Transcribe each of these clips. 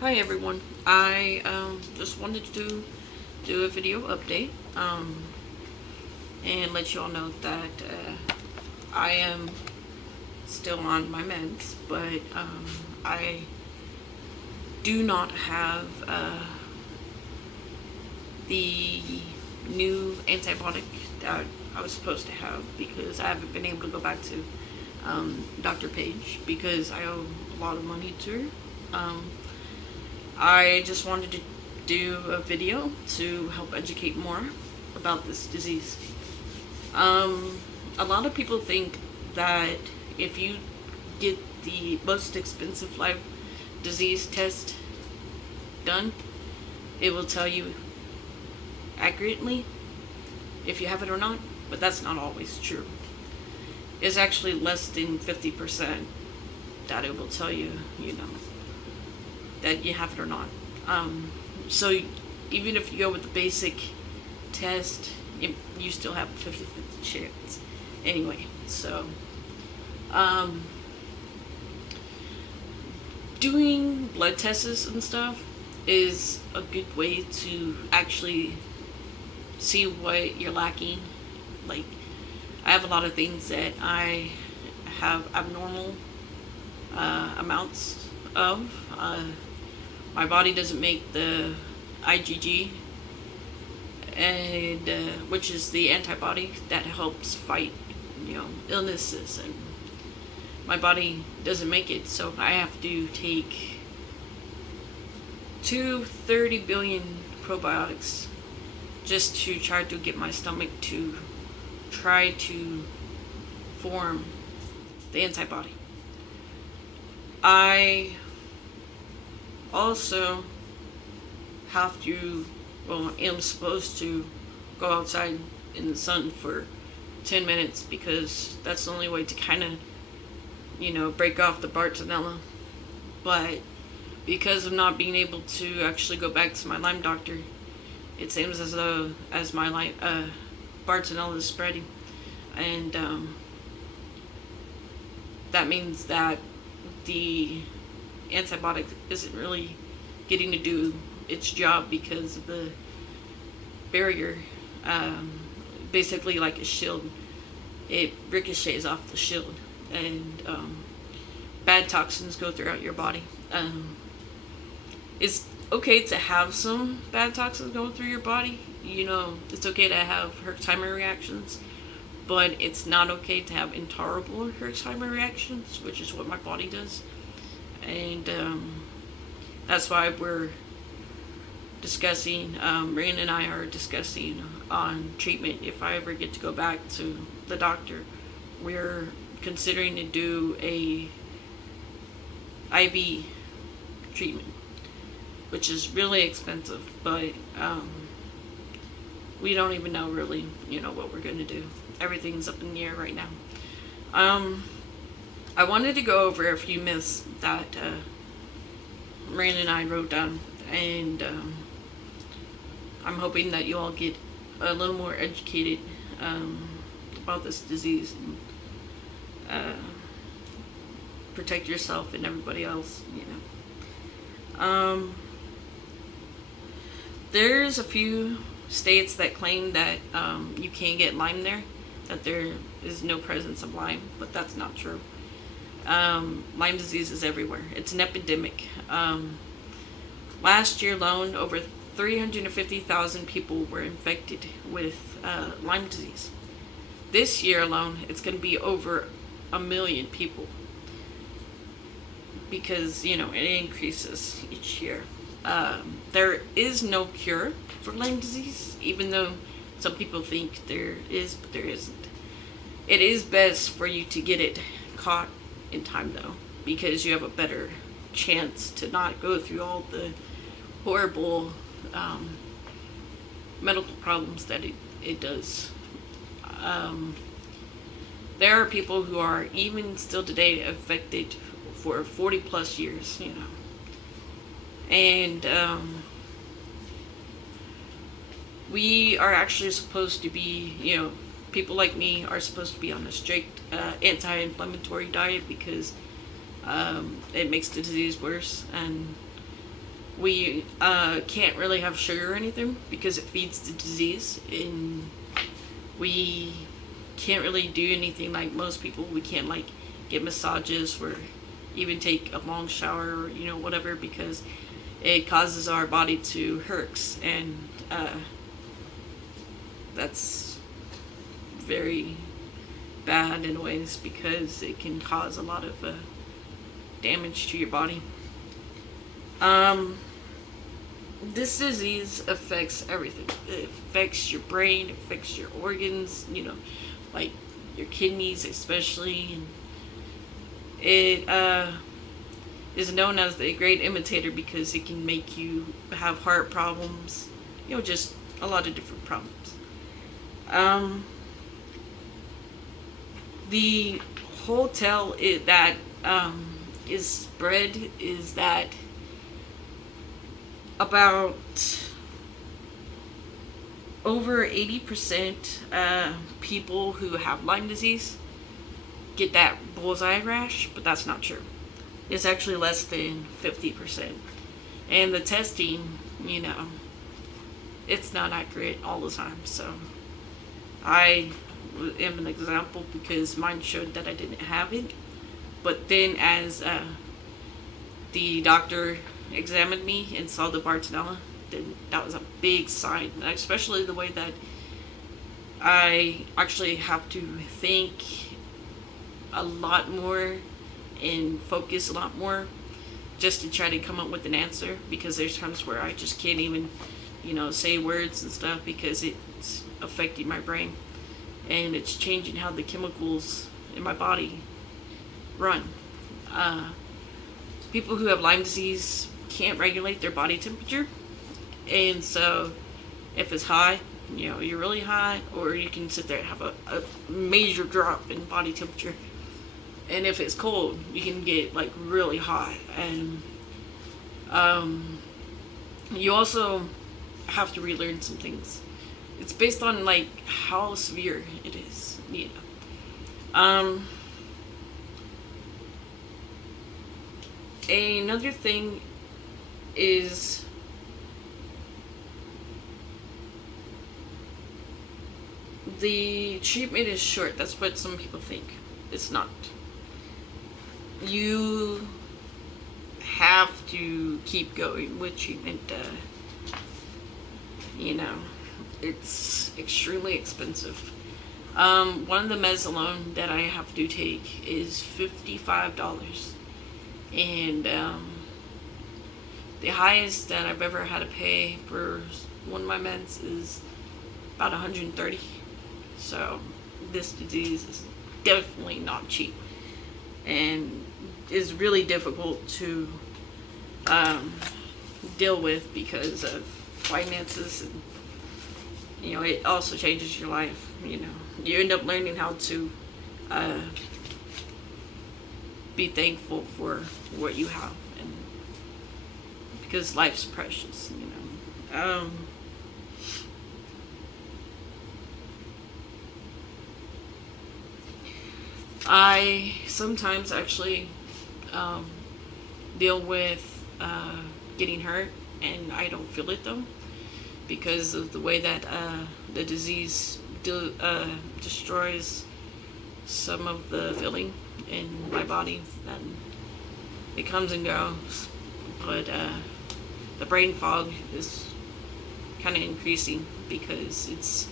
Hi everyone. I just wanted to do a video update and let you all know that I am still on my meds, but I do not have the new antibiotic that I was supposed to have because I haven't been able to go back to Dr. Page because I owe a lot of money to her. I just wanted to do a video to help educate more about this disease. A lot of people think that if you get the most expensive Lyme disease test done, it will tell you accurately if you have it or not, but that's not always true. It's actually less than 50% that it will tell you, that you have it or not. So even if you go with the basic test, you still have a 50-50 chance. Anyway, so doing blood tests and stuff is a good way to actually see what you're lacking. Like, I have a lot of things that I have abnormal amounts of. My body doesn't make the IgG, and which is the antibody that helps fight, illnesses, and my body doesn't make it, so I have to take 30 billion probiotics just to try to get my stomach to try to form the antibody. I also have to, am supposed to go outside in the sun for 10 minutes because that's the only way to kind of, break off the Bartonella. But because of not being able to actually go back to my Lyme doctor, it seems as though my Bartonella is spreading, and that means that the antibiotic isn't really getting to do its job because of the barrier. Basically like a shield, it ricochets off the shield, and bad toxins go throughout your body. It's okay to have some bad toxins going through your body. It's okay to have Herxheimer reactions, but it's not okay to have intolerable Herxheimer reactions, which is what my body does. And that's why we're discussing, Rain and I are discussing on treatment. If I ever get to go back to the doctor, we're considering to do a IV treatment, which is really expensive, but we don't even know really, what we're going to do. Everything's up in the air right now. I wanted to go over a few myths that Rain and I wrote down, and I'm hoping that you all get a little more educated about this disease, and protect yourself and everybody else. There's a few states that claim that you can't get Lyme there, that there is no presence of Lyme, but that's not true. Lyme disease is everywhere. It's an epidemic. Last year alone, over 350,000 people were infected with Lyme disease. This year alone, it's going to be over 1 million people because, it increases each year. There is no cure for Lyme disease, even though some people think there is, but there isn't. It is best for you to get it caught in time, though, because you have a better chance to not go through all the horrible medical problems that it does. There are people who are even still today affected for 40 plus years, and we are actually supposed to be, people like me are supposed to be on a strict anti-inflammatory diet because it makes the disease worse, and We can't really have sugar or anything because it feeds the disease, and we can't really do anything like most people. We can't like get massages or even take a long shower or whatever, because it causes our body to hurt, and that's very bad in ways because it can cause a lot of damage to your body. This disease affects everything. It affects your brain, it affects your organs, like your kidneys especially. And it is known as the great imitator because it can make you have heart problems, just a lot of different problems. The whole tale that is spread is that about over 80% people who have Lyme disease get that bullseye rash, but that's not true. It's actually less than 50%. And the testing, it's not accurate all the time. So I am an example because mine showed that I didn't have it. But then as the doctor examined me and saw the Bartonella, then that was a big sign, especially the way that I actually have to think a lot more and focus a lot more just to try to come up with an answer, because there's times where I just can't even say words and stuff because it's affecting my brain and it's changing how the chemicals in my body run. People who have Lyme disease can't regulate their body temperature, and so if it's high, you're really high, or you can sit there and have a major drop in body temperature. And if it's cold, you can get like really hot. And you also have to relearn some things. It's based on like how severe it is, Another thing is the treatment is short. That's what some people think. It's not. You have to keep going with treatment. It's extremely expensive. One of the meds alone that I have to take is $55. And the highest that I've ever had to pay for one of my meds is about $130. So this disease is definitely not cheap, and is really difficult to deal with because of finances, and it also changes your life. You end up learning how to be thankful for what you have, and because life's precious. I sometimes actually deal with getting hurt, and I don't feel it though, because of the way that the disease destroys some of the feeling in my body. And it comes and goes, but the brain fog is kind of increasing because it's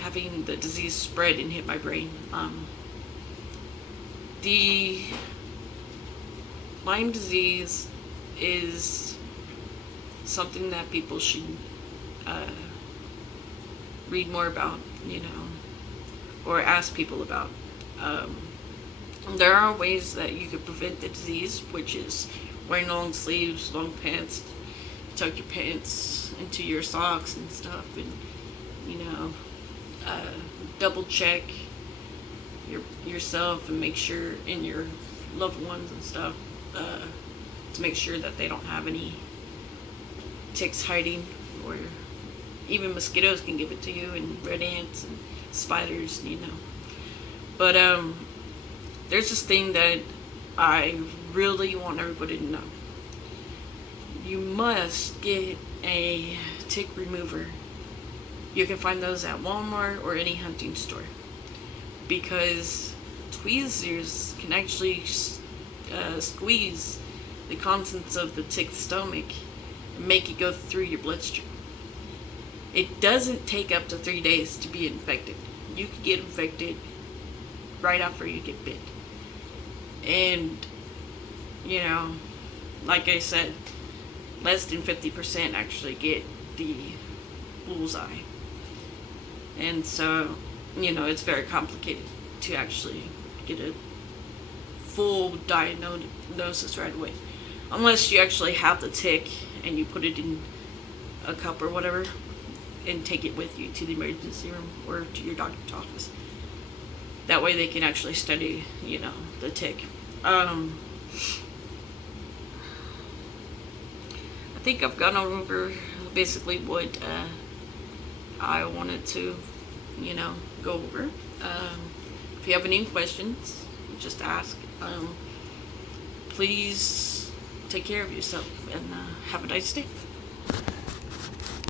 having the disease spread and hit my brain. The Lyme disease is something that people should read more about, or ask people about. There are ways that you could prevent the disease, which is wearing long sleeves, long pants, tuck your pants into your socks and stuff, and double check yourself and make sure, in your loved ones and stuff, to make sure that they don't have any ticks hiding, or even mosquitoes can give it to you, and red ants and spiders, But there's this thing that I really want everybody to know. you must get a tick remover. You can find those at Walmart or any hunting store, because tweezers can actually squeeze the contents of the tick's stomach and make it go through your bloodstream. It doesn't take up to 3 days to be infected. You could get infected right after you get bit. And, you know, like I said, less than 50% actually get the bullseye. And so, you know, it's very complicated to actually get a full diagnosis right away. Unless you actually have the tick and you put it in a cup or whatever and take it with you to the emergency room or to your doctor's office. That way they can actually study, you know, the tick. I think I've gone over basically what I wanted to, you know, go over. If you have any questions, just ask. Please take care of yourself and have a nice day.